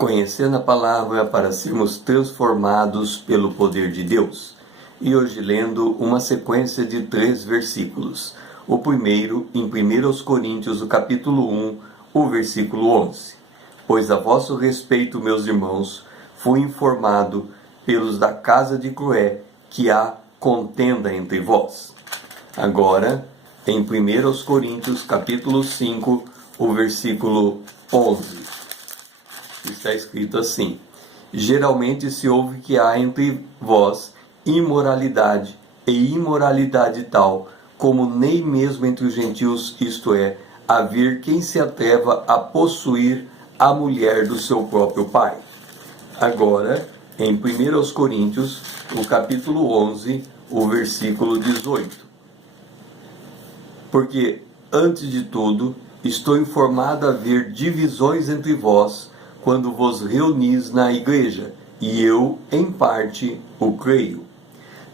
Conhecendo a palavra para sermos transformados pelo poder de Deus. E hoje lendo uma sequência de 3 versículos. O primeiro em 1 Coríntios, o capítulo 1, o versículo 11. Pois a vosso respeito, meus irmãos, fui informado pelos da casa de Cloé que há contenda entre vós. Agora, em 1 Coríntios, capítulo 5, o versículo 11. Está escrito assim: geralmente se ouve que há entre vós imoralidade, e imoralidade tal, como nem mesmo entre os gentios, isto é, haver quem se atreva a possuir a mulher do seu próprio pai. Agora, em 1 Coríntios, o capítulo 11, o versículo 18. Porque, antes de tudo, estou informado a haver divisões entre vós, quando vos reunis na igreja, e eu, em parte, o creio.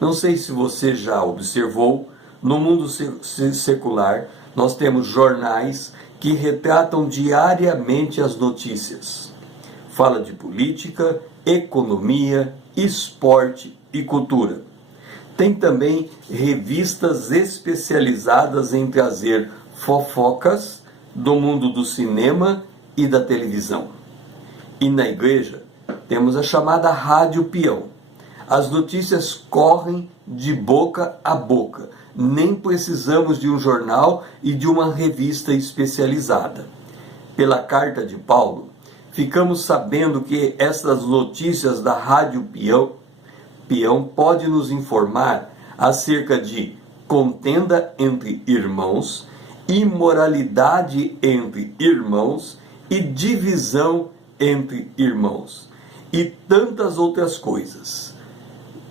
Não sei se você já observou, no mundo secular, nós temos jornais que retratam diariamente as notícias. Fala de política, economia, esporte e cultura. Tem também revistas especializadas em trazer fofocas do mundo do cinema e da televisão. E na igreja, temos a chamada Rádio Peão. As notícias correm de boca a boca. Nem precisamos de um jornal e de uma revista especializada. Pela carta de Paulo, ficamos sabendo que essas notícias da Rádio Peão pode nos informar acerca de contenda entre irmãos, imoralidade entre irmãos e divisão entre irmãos, e tantas outras coisas.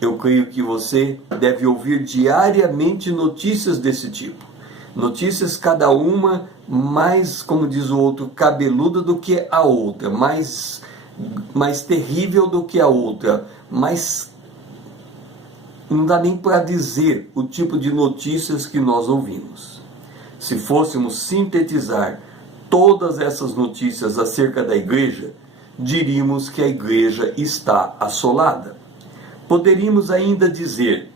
Eu creio que você deve ouvir diariamente notícias desse tipo. Notícias cada uma mais, como diz o outro, cabeluda do que a outra, mais terrível do que a outra, mais... não dá nem para dizer o tipo de notícias que nós ouvimos. Se fôssemos sintetizar todas essas notícias acerca da igreja, diríamos que a igreja está assolada. Poderíamos ainda dizer: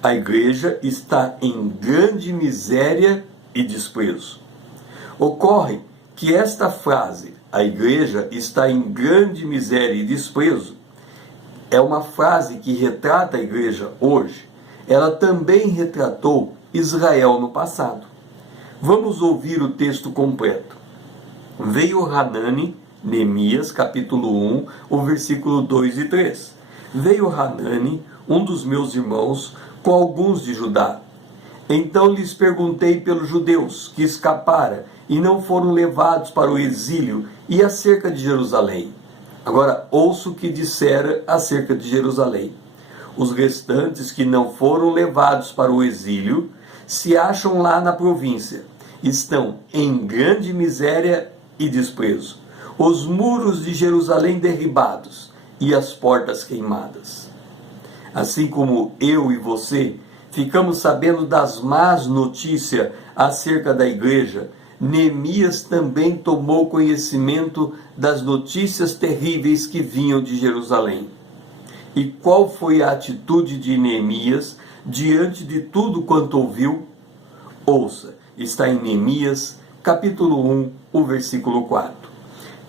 a igreja está em grande miséria e desprezo. Ocorre que esta frase, a igreja está em grande miséria e desprezo, é uma frase que retrata a igreja hoje. Ela também retratou Israel no passado. Vamos ouvir o texto completo. Veio Hanani, Neemias, capítulo 1, o versículo 2 e 3. Veio Hanani, um dos meus irmãos, com alguns de Judá. Então lhes perguntei pelos judeus que escaparam e não foram levados para o exílio e acerca de Jerusalém. Agora ouço o que dissera acerca de Jerusalém. Os restantes que não foram levados para o exílio se acham lá na província. Estão em grande miséria e desprezo. Os muros de Jerusalém derribados e as portas queimadas. Assim como eu e você ficamos sabendo das más notícias acerca da igreja, Neemias também tomou conhecimento das notícias terríveis que vinham de Jerusalém. E qual foi a atitude de Neemias diante de tudo quanto ouviu? Ouça, está em Neemias, capítulo 1, o versículo 4.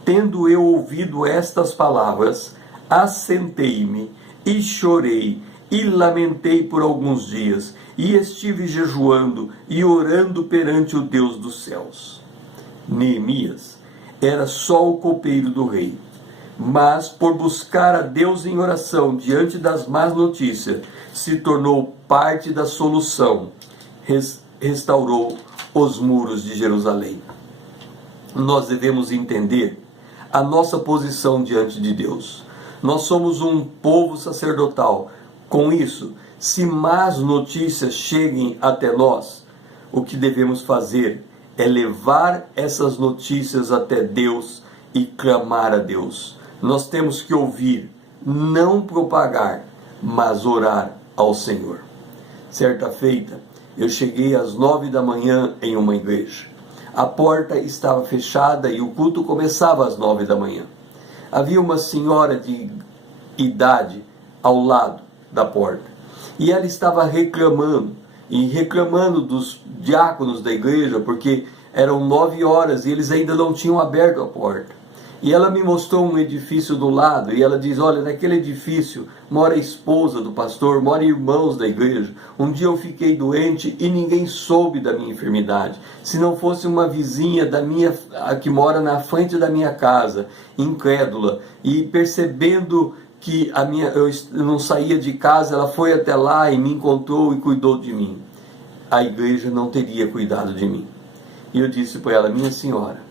Tendo eu ouvido estas palavras, assentei-me e chorei e lamentei por alguns dias, e estive jejuando e orando perante o Deus dos céus. Neemias era só o copeiro do rei, mas por buscar a Deus em oração diante das más notícias, se tornou parte da solução, restaurou os muros de Jerusalém. Nós devemos entender a nossa posição diante de Deus. Nós somos um povo sacerdotal. Com isso, se más notícias cheguem até nós, o que devemos fazer é levar essas notícias até Deus e clamar a Deus. Nós temos que ouvir, não propagar, mas orar ao Senhor. Certa feita, eu cheguei às 9 da manhã em uma igreja. A porta estava fechada e o culto começava às 9 da manhã. havia uma senhora de idade ao lado da porta. E ela estava reclamando dos diáconos da igreja, porque eram 9 horas e eles ainda não tinham aberto a porta. E ela me mostrou um edifício do lado, e ela diz: olha, naquele edifício mora a esposa do pastor, mora irmãos da igreja. Um dia eu fiquei doente e ninguém soube da minha enfermidade. Se não fosse uma vizinha que mora na frente da minha casa, incrédula, e percebendo que eu não saía de casa, ela foi até lá e me encontrou e cuidou de mim. A igreja não teria cuidado de mim. E eu disse para ela: minha senhora,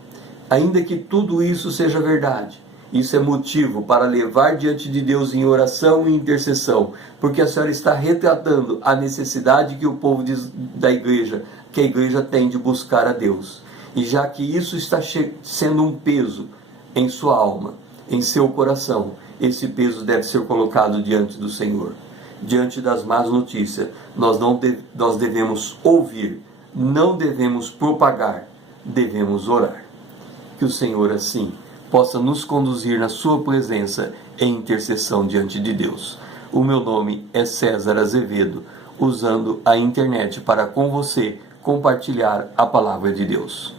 ainda que tudo isso seja verdade, isso é motivo para levar diante de Deus em oração e intercessão, porque a senhora está retratando a necessidade que o povo da igreja, que a igreja tem de buscar a Deus. E já que isso está sendo um peso em sua alma, em seu coração, esse peso deve ser colocado diante do Senhor. Diante das más notícias, nós devemos ouvir, não devemos propagar, devemos orar. Que o Senhor assim possa nos conduzir na sua presença em intercessão diante de Deus. O meu nome é César Azevedo, usando a internet para com você compartilhar a palavra de Deus.